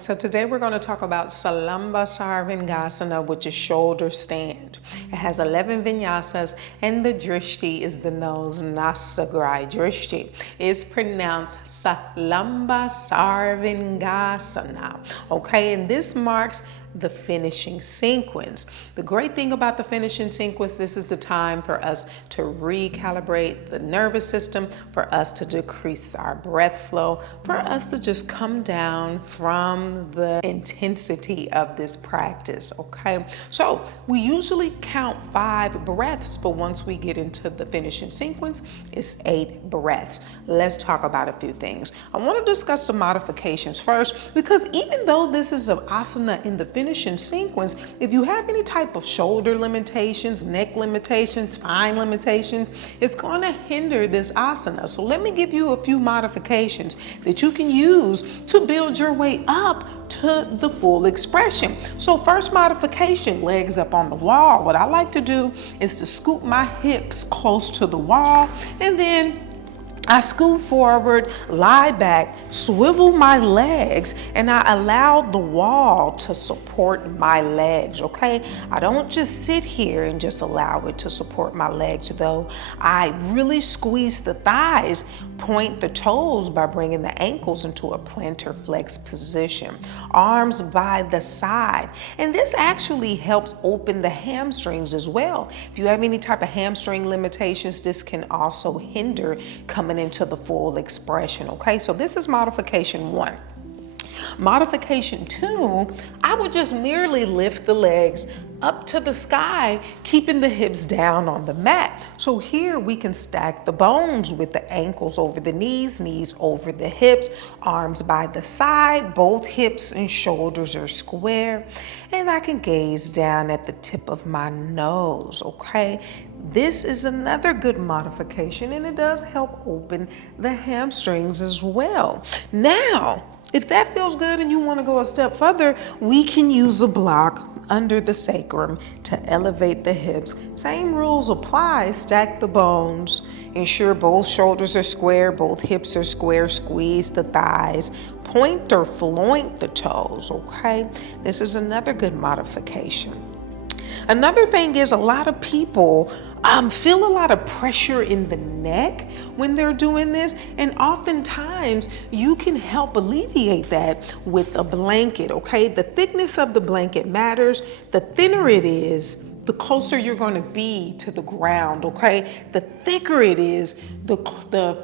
So today we're going to talk about Salamba Sarvangasana, which is shoulder stand. It has 11 vinyasas, and the Drishti is the nose. Nasagrai. Drishti is pronounced Salamba Sarvangasana. Okay, and this marks the finishing sequence. The great thing about the finishing sequence, this is the time for us to recalibrate the nervous system, for us to decrease our breath flow, for us to just come down from the intensity of this practice, okay? So we usually count 5 breaths, but once we get into the finishing sequence, it's 8 breaths. Let's talk about a few things. I want to discuss the modifications first, because even though this is an asana in the finishing sequence, if you have any type of shoulder limitations, neck limitations, spine limitations, it's going to hinder this asana. So let me give you a few modifications that you can use to build your way up to the full expression. So first modification, legs up on the wall. What I like to do is to scoop my hips close to the wall, and then I scoot forward, lie back, swivel my legs, and I allow the wall to support my legs, okay? I don't just sit here and just allow it to support my legs, though. I really squeeze the thighs, point the toes by bringing the ankles into a plantar flex position, arms by the side. And this actually helps open the hamstrings as well. If you have any type of hamstring limitations, this can also hinder coming into the full expression, okay? So this is modification 1. Modification 2, I would just merely lift the legs up to the sky, keeping the hips down on the mat. So here we can stack the bones with the ankles over the knees, knees over the hips, arms by the side, both hips and shoulders are square, and I can gaze down at the tip of my nose, okay? This is another good modification, and it does help open the hamstrings as well. Now, if that feels good and you want to go a step further, we can use a block under the sacrum to elevate the hips. Same rules apply. Stack the bones, ensure both shoulders are square, both hips are square, squeeze the thighs, point or floint the toes, okay? This is another good modification. Another thing is, a lot of people feel a lot of pressure in the neck when they're doing this, and oftentimes you can help alleviate that with a blanket, okay? The thickness of the blanket matters. The thinner it is, the closer you're going to be to the ground, okay? The thicker it is, the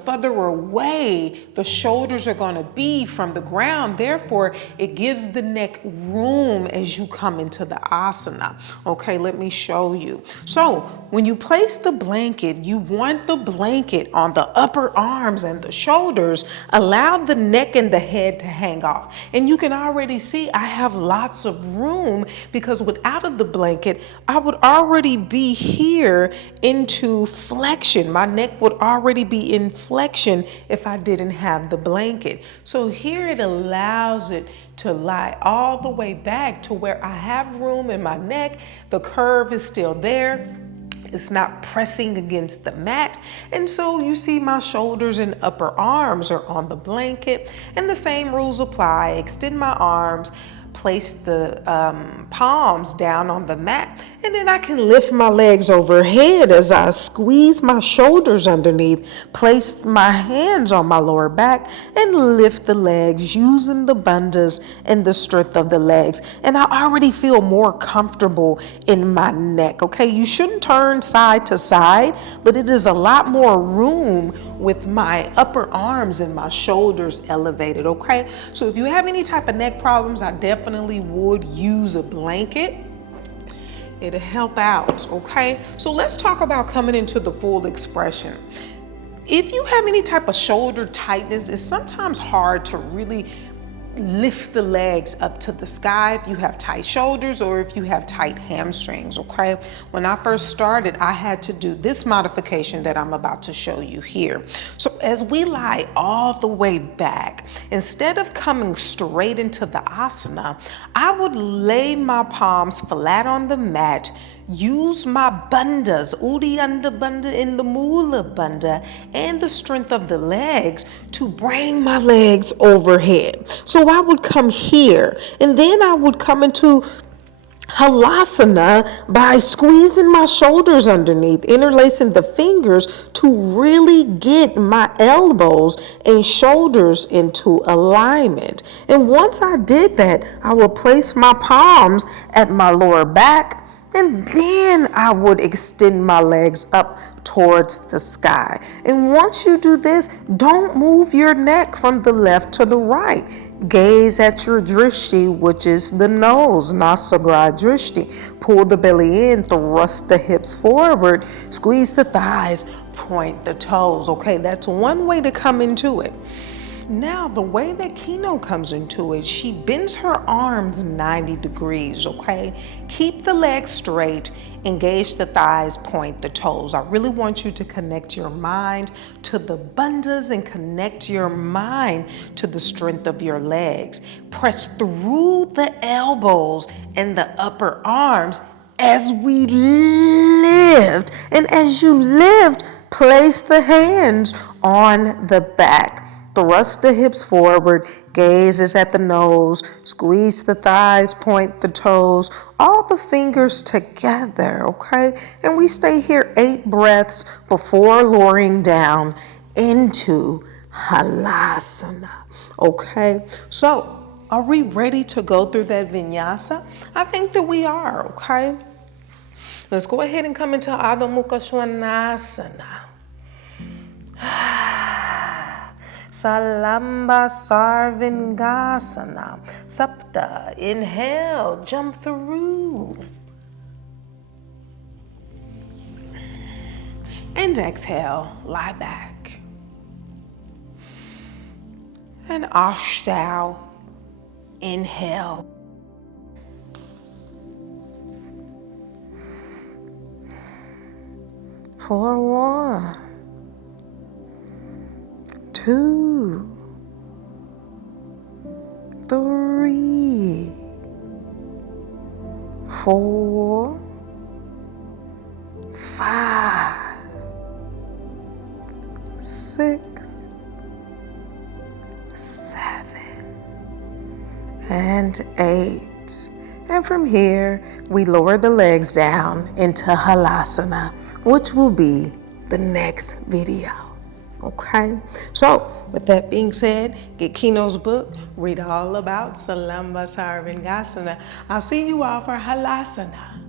further away the shoulders are going to be from the ground. Therefore, it gives the neck room as you come into the asana. Okay, let me show you. So when you place the blanket, you want the blanket on the upper arms and the shoulders. Allow the neck and the head to hang off. And you can already see I have lots of room, because without the blanket, I would already be here into flexion. My neck would already be in flexion if I didn't have the blanket. So here it allows it to lie all the way back to where I have room in my neck. The curve is still there. It's not pressing against the mat. And so you see my shoulders and upper arms are on the blanket, and the same rules apply. Extend my arms, place the palms down on the mat, and then I can lift my legs overhead as I squeeze my shoulders underneath, place my hands on my lower back, and lift the legs using the bandhas and the strength of the legs. And I already feel more comfortable in my neck, okay? You shouldn't turn side to side, but it is a lot more room with my upper arms and my shoulders elevated, okay? So if you have any type of neck problems, I definitely would use a blanket. It'll help out, okay? So let's talk about coming into the full expression. If you have any type of shoulder tightness, it's sometimes hard to really lift the legs up to the sky if you have tight shoulders or if you have tight hamstrings, okay? When I first started, I had to do this modification that I'm about to show you here. So as we lie all the way back, instead of coming straight into the asana, I would lay my palms flat on the mat, use my bandhas, Uddiyana bandha and the Mula bandha, and the strength of the legs to bring my legs overhead. So I would come here, and then I would come into Halasana by squeezing my shoulders underneath, interlacing the fingers to really get my elbows and shoulders into alignment. And once I did that, I would place my palms at my lower back, and then I would extend my legs up towards the sky. And once you do this, don't move your neck from the left to the right. Gaze at your Drishti, which is the nose, Nasagrai Drishti. Pull the belly in, thrust the hips forward, squeeze the thighs, point the toes. Okay, that's one way to come into it. Now, the way that Kino comes into it, she bends her arms 90 degrees, okay? Keep the legs straight, engage the thighs, point the toes. I really want you to connect your mind to the bandhas and connect your mind to the strength of your legs. Press through the elbows and the upper arms as we lift. And as you lift, place the hands on the back. Thrust the hips forward, gaze is at the nose, squeeze the thighs, point the toes, all the fingers together, okay? And we stay here 8 breaths before lowering down into Halasana, okay? So, are we ready to go through that vinyasa? I think that we are, okay? Let's go ahead and come into Adho Mukha Svanasana. Salamba Sarvangasana. Sapta Inhale, jump through. And exhale, lie back. And Astau Inhale. For 1, 2, 3, 4, 5, 6, 7, and 8. And from here, we lower the legs down into Halasana, which will be the next video. Okay, so with that being said, get Kino's book, read all about Salamba Sarvangasana. I'll see you all for Halasana.